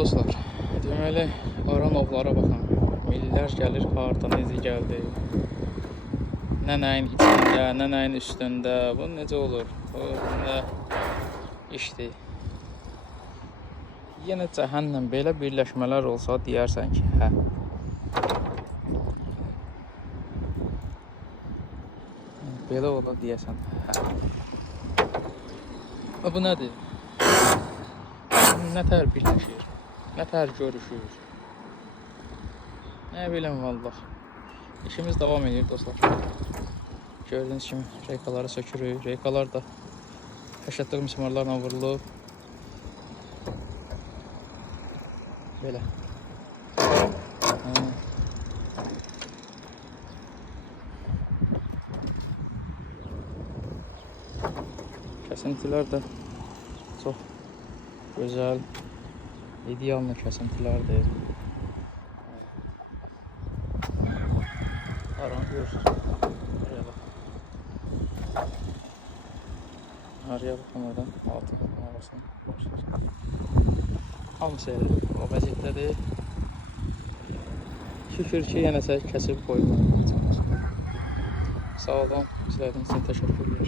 dostlar, deməli Aranovlara baxın. Millər gəlir, hardan necə gəldi. Nə nəyin içində, nə nəyin üstündə. Bu necə olur? Bu nə işdir? Yenə cəhənnəm belə birləşmələr olsa deyərsən ki, hə. Belə ola deyəsən, hə. Bu nədir? Nə tər birləşir? Nə tər görüşür? Nə biləm vallah. İşimiz devam edir dostlar. Gördüyünüz kimi reykaları sökürük. Reykalar da həşətli mismarlarla vurulub. Belə. Kəsintilər də çox gözəl, ideal kəsintilərdir. Aran görürsünüz. Oraya bax. Araya baxın oradan, altın havasını görürsünüz. Hamısı o vəziyyətdədir. Şükür ki, yenəsə kəsib qoyulur. Sağ olun, izlədiyiniz üçün təşəkkürlər.